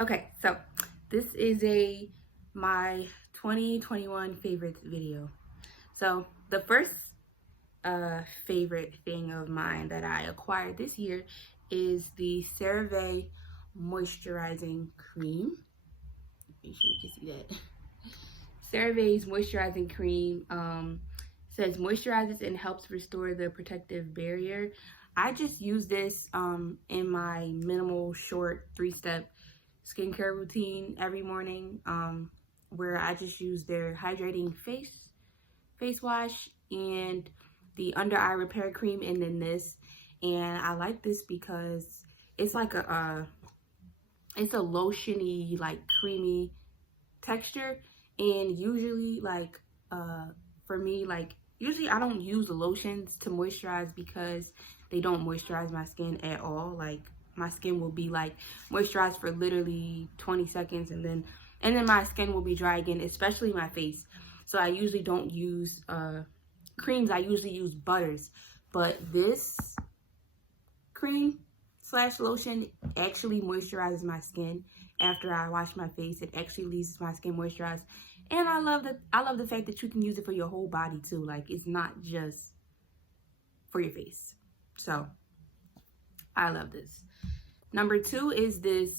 Okay, so this is my 2021 favorites video. So the first favorite thing of mine that I acquired this year is the CeraVe Moisturizing Cream. Make sure you can see that. CeraVe's Moisturizing Cream says moisturizes and helps restore the protective barrier. I just use this in my minimal short 3-step skincare routine every morning, where I just use their hydrating face wash and the under eye repair cream, and then this. And I like this because it's like it's a lotiony, like creamy texture. And usually, like for me, like usually I don't use lotions to moisturize because they don't moisturize my skin at all. Like my skin will be like moisturized for literally 20 seconds and then my skin will be dry again, especially my face. So I usually don't use creams. I usually use butters, but this cream slash lotion actually moisturizes my skin after I wash my face. It actually leaves my skin moisturized. And I love the fact that you can use it for your whole body too. Like it's not just for your face. So I love this. Number 2 is this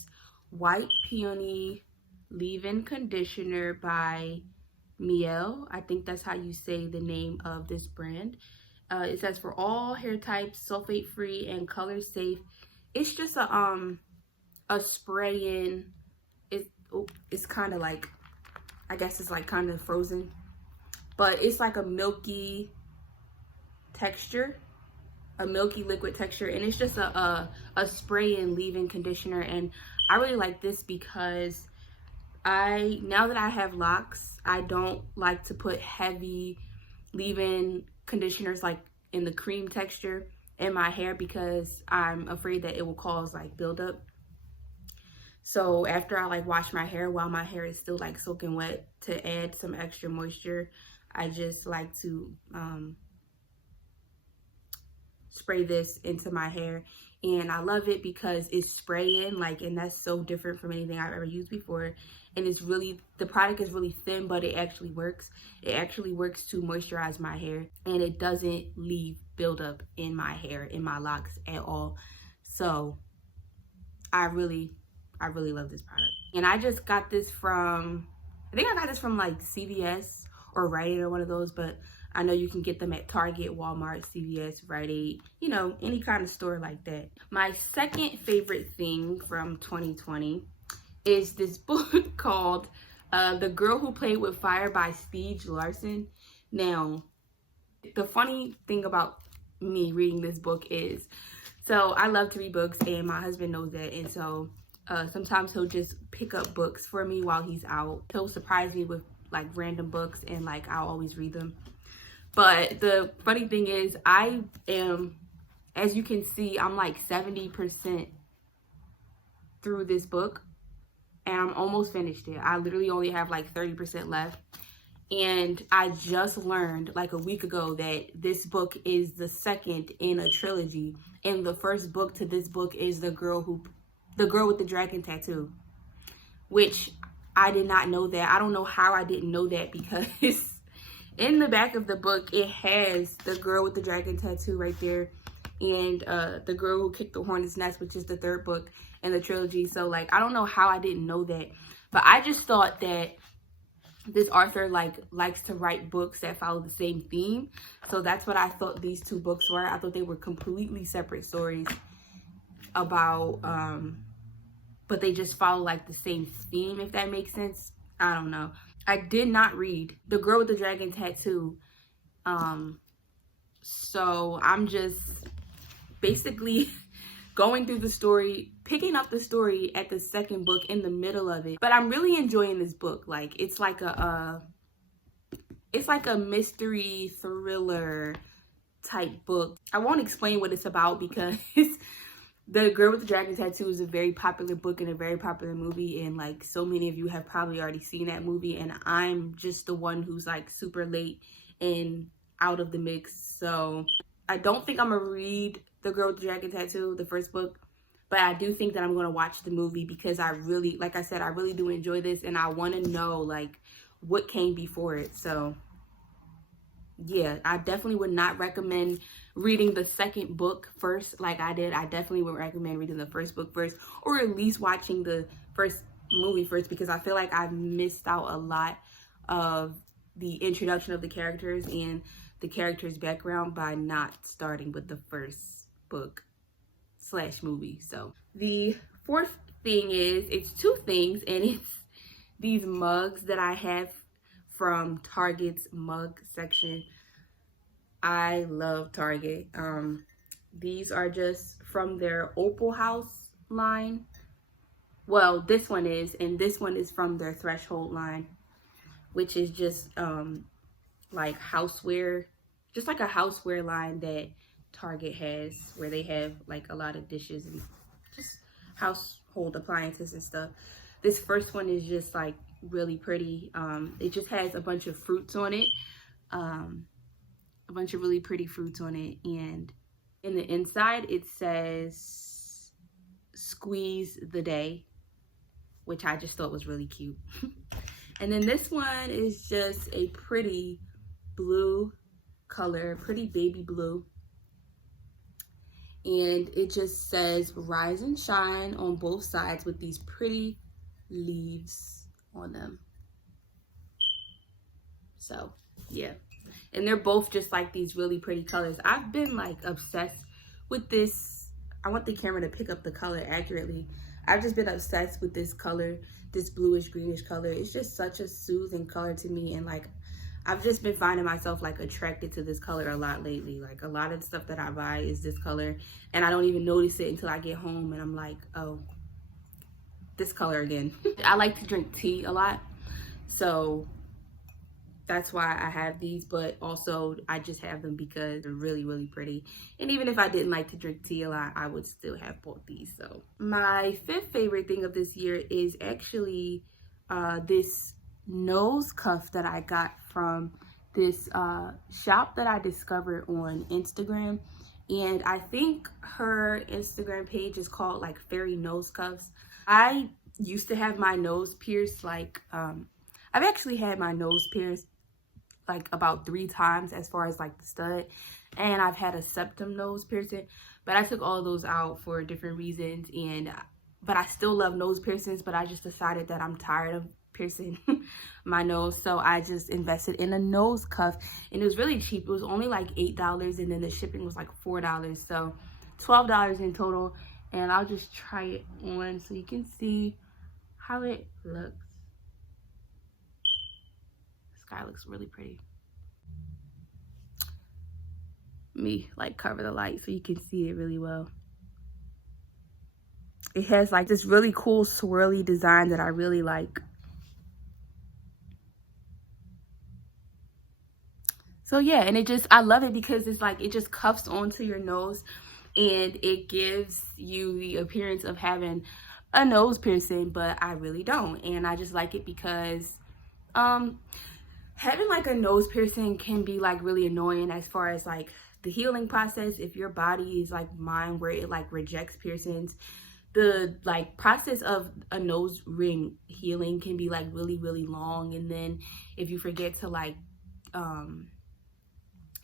White Peony Leave-In Conditioner by Meow. I think that's how you say the name of this brand. It says for all hair types, sulfate free and color safe. It's just a spray-in. It's kind of like, I guess it's like kind of frozen, but it's like a milky texture, a milky liquid texture, and it's just a spray-in leave-in conditioner. And I really like this because now that I have locks, I don't like to put heavy leave-in conditioners like in the cream texture in my hair because I'm afraid that it will cause like buildup. So after I like wash my hair while my hair is still like soaking wet, to add some extra moisture, I just like to spray this into my hair. And I love it because it's spray-in, like, and that's so different from anything I've ever used before. And it's really, the product is really thin, but it actually works. It actually works to moisturize my hair, and it doesn't leave buildup in my hair, in my locks at all. So I really love this product. And I just got this from, I think I got this from like CVS or Rite Aid or one of those, but I know you can get them at Target, Walmart, CVS, Rite Aid, you know, any kind of store like that. My second favorite thing from 2020 is this book called The Girl Who Played with Fire by Larson. Now, the funny thing about me reading this book is, so I love to read books and my husband knows that, and so sometimes he'll just pick up books for me while he's out. He'll surprise me with like random books and like I'll always read them. But the funny thing is, I am, as you can see, I'm like 70% through this book and I'm almost finished it. I literally only have like 30% left. And I just learned like a week ago that this book is the second in a trilogy. And the first book to this book is The Girl with the Dragon Tattoo, which I did not know that. I don't know how I didn't know that, because in the back of the book, it has The Girl with the Dragon Tattoo right there, and The Girl Who Kicked the Hornet's Nest, which is the third book in the trilogy. So like, I don't know how I didn't know that, but I just thought that this author like likes to write books that follow the same theme. So that's what I thought these two books were. I thought they were completely separate stories about but they just follow like the same theme, if that makes sense. I don't know. I did not read The Girl with the Dragon Tattoo, so I'm just basically going through the story, picking up the story at the second book in the middle of it. But I'm really enjoying this book. Like it's like a mystery thriller type book. I won't explain what it's about because The Girl with the Dragon Tattoo is a very popular book and a very popular movie, and like so many of you have probably already seen that movie, and I'm just the one who's like super late and out of the mix. So I don't think I'm gonna read The Girl with the Dragon Tattoo, the first book, But I do think that I'm going to watch the movie because I really, like I said, I really do enjoy this. And I want to know, like, what came before it. So, yeah, I definitely would not recommend reading the second book first like I did. I definitely would recommend reading the first book first, or at least watching the first movie first, because I feel like I've missed out a lot of the introduction of the characters and the characters' background by not starting with the first book / movie. So the fourth thing is, it's two things, and it's these mugs that I have from Target's mug section. I love Target. These are just from their Opal House line. Well, this one is, and this one is from their Threshold line, which is just like houseware, just like a houseware line that Target has, where they have like a lot of dishes and just household appliances and stuff. This first one is just like really pretty. It just has a bunch of fruits on it, a bunch of really pretty fruits on it, and in the inside it says "Squeeze the Day," which I just thought was really cute. And then this one is just a pretty blue color, pretty baby blue. And it just says "Rise and Shine" on both sides with these pretty leaves on them. So, yeah. And they're both just like these really pretty colors. I've been like obsessed with this. I want the camera to pick up the color accurately. I've just been obsessed with this color, this bluish greenish color. It's just such a soothing color to me, and like I've just been finding myself like attracted to this color a lot lately. Like a lot of the stuff that I buy is this color, and I don't even notice it until I get home and I'm like, oh, this color again. I like to drink tea a lot, so that's why I have these, but also I just have them because they're really, really pretty. And even if I didn't like to drink tea a lot, I would still have both these. So my fifth favorite thing of this year is actually this nose cuff that I got from this shop that I discovered on Instagram. And I think her Instagram page is called like Fairy Nose Cuffs. I used to have my nose pierced, like I've actually had my nose pierced like about 3 times as far as like the stud, and I've had a septum nose piercing, but I took all those out for different reasons. And but I still love nose piercings, but I just decided that I'm tired of piercing my nose, so I just invested in a nose cuff, and it was really cheap. It was only like $8, and then the shipping was like $4, so $12 in total. And I'll just try it on so you can see how it looks. Guy looks really pretty. Let me like cover the light so you can see it really well. It has like this really cool swirly design that I really like. So yeah, and it just, I love it because it's like, it just cuffs onto your nose, and it gives you the appearance of having a nose piercing, but I really don't. And I just like it because having like a nose piercing can be like really annoying as far as like the healing process. If your body is like mine, where it like rejects piercings, the like process of a nose ring healing can be like really, really long. And then if you forget to like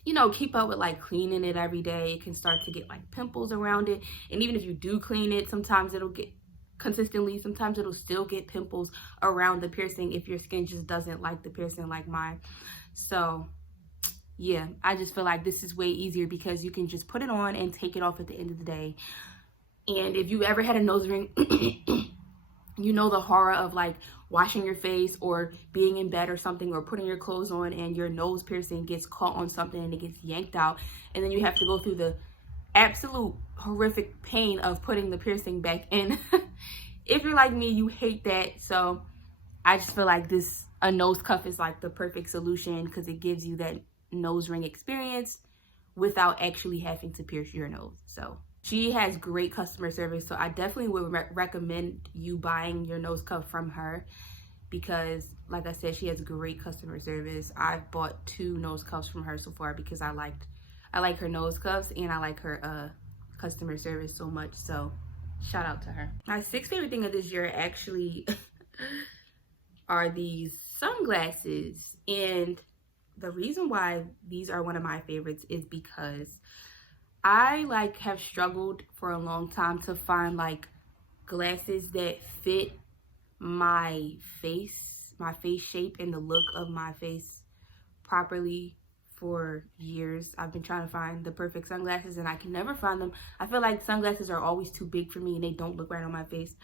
you know, keep up with like cleaning it every day, it can start to get like pimples around it. And even if you do clean it, sometimes it'll get consistently, sometimes it'll still get pimples around the piercing if your skin just doesn't like the piercing like mine. So yeah, I just feel like this is way easier because you can just put it on and take it off at the end of the day. And if you ever had a nose ring, you know the horror of like washing your face or being in bed or something, or putting your clothes on and your nose piercing gets caught on something and it gets yanked out, and then you have to go through the absolute horrific pain of putting the piercing back in. If you're like me, you hate that. So I just feel like a nose cuff is like the perfect solution because it gives you that nose ring experience without actually having to pierce your nose. So she has great customer service, so I definitely would recommend you buying your nose cuff from her because, like I said, she has great customer service. I've bought 2 nose cuffs from her so far because I like her nose cuffs and I like her customer service so much. So Shout out to her. My sixth favorite thing of this year actually are these sunglasses. And the reason why these are one of my favorites is because I like have struggled for a long time to find like glasses that fit my face shape and the look of my face properly. For years I've been trying to find the perfect sunglasses and I can never find them. I feel like sunglasses are always too big for me and they don't look right on my face.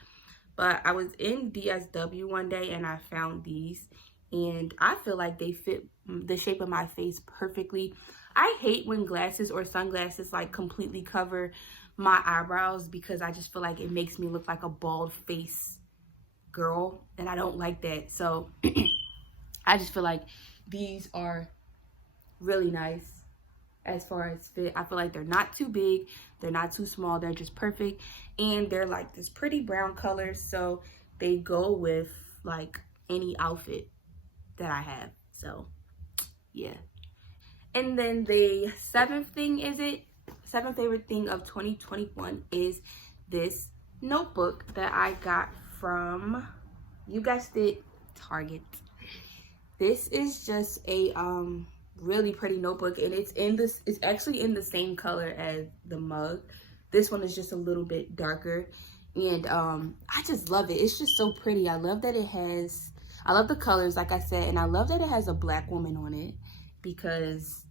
But I was in DSW one day and I found these and I feel like they fit the shape of my face perfectly. I hate when glasses or sunglasses like completely cover my eyebrows because I just feel like it makes me look like a bald face girl and I don't like that. So I just feel like these are really nice as far as fit. I feel like they're not too big, they're not too small, they're just perfect, and they're like this pretty brown color, so they go with like any outfit that I have. So yeah. And then the seventh favorite thing of 2021 is this notebook that I got from, you guessed it, Target. This is just a really pretty notebook and it's actually in the same color as the mug. This one is just a little bit darker and I just love it. It's just so pretty. I love the colors, like I said, and I love that it has a black woman on it because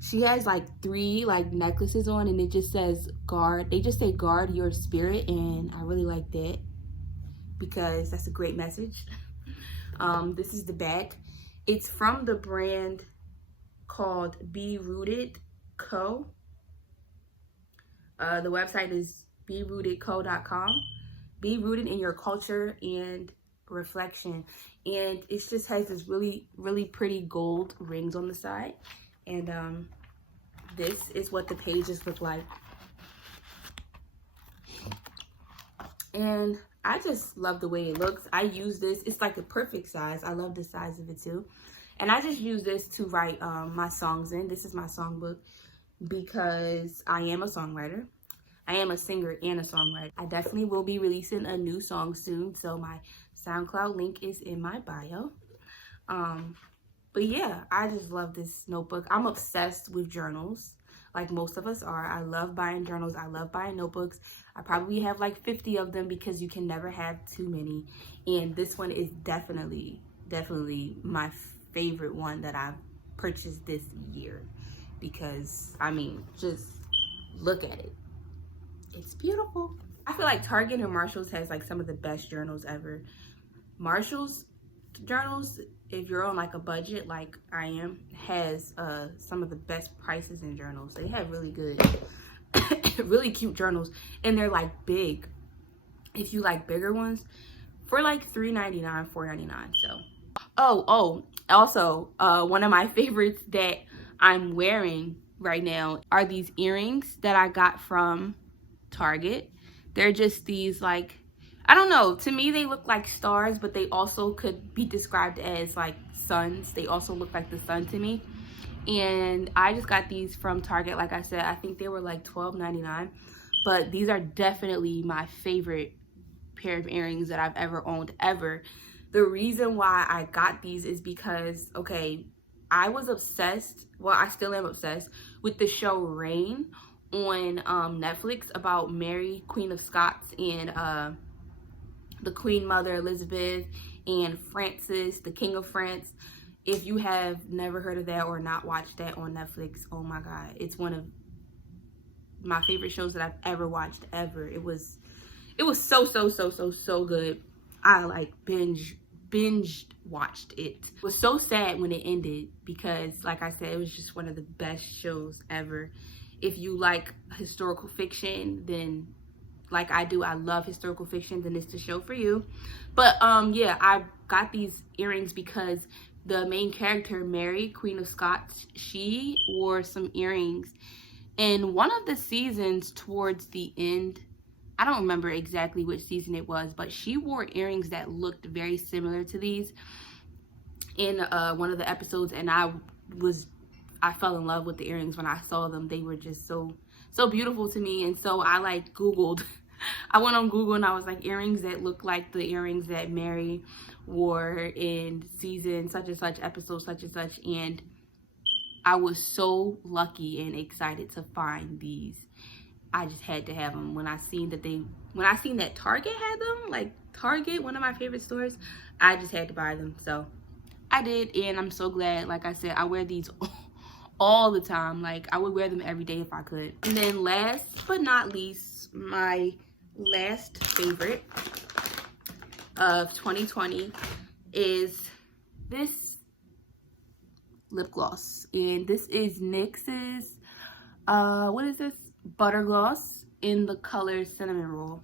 she has like 3 like necklaces on and it just says guard. They just say guard your spirit, and I really like that because that's a great message. This is the back. It's from the brand called Be Rooted Co. The website is berootedco.com. Be rooted in your culture and reflection. And it just has this really, really pretty gold rings on the side. And this is what the pages look like. And I just love the way it looks. I use this. It's like the perfect size. I love the size of it too. And I just use this to write my songs in. This is my songbook because I am a songwriter. I am a singer and a songwriter. I definitely will be releasing a new song soon. So my SoundCloud link is in my bio. But yeah, I just love this notebook. I'm obsessed with journals, like most of us are. I love buying journals. I love buying notebooks. I probably have like 50 of them because you can never have too many. And this one is definitely my favorite one that I've purchased this year because, I mean, just look at it. It's beautiful. I feel like Target and Marshall's has like some of the best journals ever. Marshall's journals, if you're on like a budget like I am, has some of the best prices in journals. They have really good really cute journals and they're like big. If you like bigger ones, for like $3.99, $4.99. So also one of my favorites that I'm wearing right now are these earrings that I got from Target. They're just these, like, I don't know, to me they look like stars, but they also could be described as like suns. They also look like the sun to me. And I just got these from Target. Like I said, I think they were like $12.99, but these are definitely my favorite pair of earrings that I've ever owned, ever. The reason why I got these is because, okay, I was obsessed, well, I still am obsessed with the show Reign on Netflix about Mary, Queen of Scots, and the Queen Mother Elizabeth, and Francis, the King of France. If you have never heard of that or not watched that on Netflix, oh my God, it's one of my favorite shows that I've ever watched, ever. It was so good. I like binged watched it. It was so sad when it ended because, like I said, it was just one of the best shows ever. If you like historical fiction, then like I do, I love historical fiction, then it's the show for you. But yeah, I got these earrings because the main character, Mary, Queen of Scots, she wore some earrings in one of the seasons towards the end. I don't remember exactly which season it was, but she wore earrings that looked very similar to these in one of the episodes, and I fell in love with the earrings when I saw them. They were just so so beautiful to me. And so I like Googled. I went on Google and I was like, earrings that look like the earrings that Mary wore in season such and such, episode such and such. And I was so lucky and excited to find these. I just had to have them. When I seen that Target had them, like Target, one of my favorite stores, I just had to buy them. So I did, and I'm so glad. Like I said, I wear these all the time. Like, I would wear them every day if I could. And then last but not least, my last favorite of 2020 is this lip gloss. And this is NYX's, what is this? Butter gloss in the color Cinnamon Roll.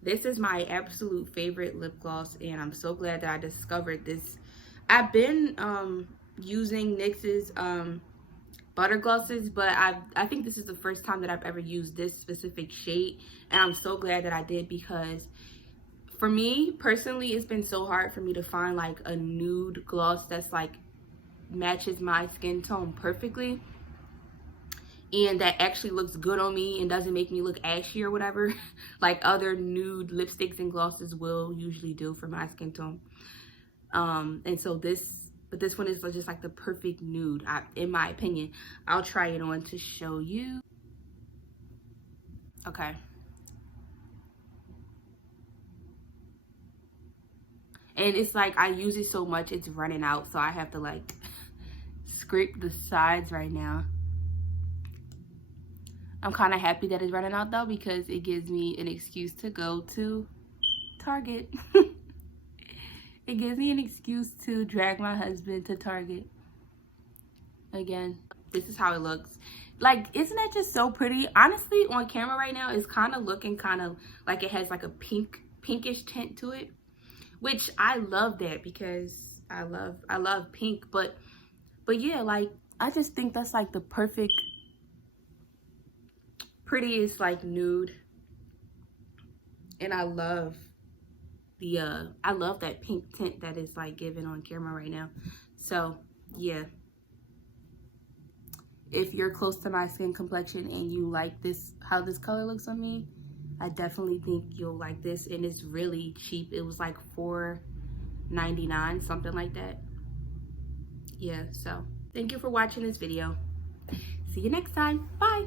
This is my absolute favorite lip gloss, and I'm so glad that I discovered this. I've been using NYX's butter glosses, but I think this is the first time that I've ever used this specific shade, and I'm so glad that I did, because for me personally, it's been so hard for me to find like a nude gloss that's like matches my skin tone perfectly and that actually looks good on me and doesn't make me look ashy or whatever like other nude lipsticks and glosses will usually do for my skin tone. And so this one is just like the perfect nude, in my opinion. I'll try it on to show you. Okay. And it's like I use it so much it's running out, so I have to like scrape the sides right now. I'm kind of happy that it's running out though, because it gives me an excuse to go to Target. It gives me an excuse to drag my husband to Target. Again, this is how it looks. Like, isn't that just so pretty? Honestly, on camera right now, it's kind of looking kind of like it has like a pinkish tint to it, which I love that, because I love pink. But yeah, like, I just think that's like the perfect, prettiest like nude. And I love that pink tint that is like given on camera right now. So yeah, if you're close to my skin complexion and you like this, how this color looks on me, I definitely think you'll like this. And it's really cheap. It was like $4.99, something like that. Yeah, so thank you for watching this video. See you next time. Bye.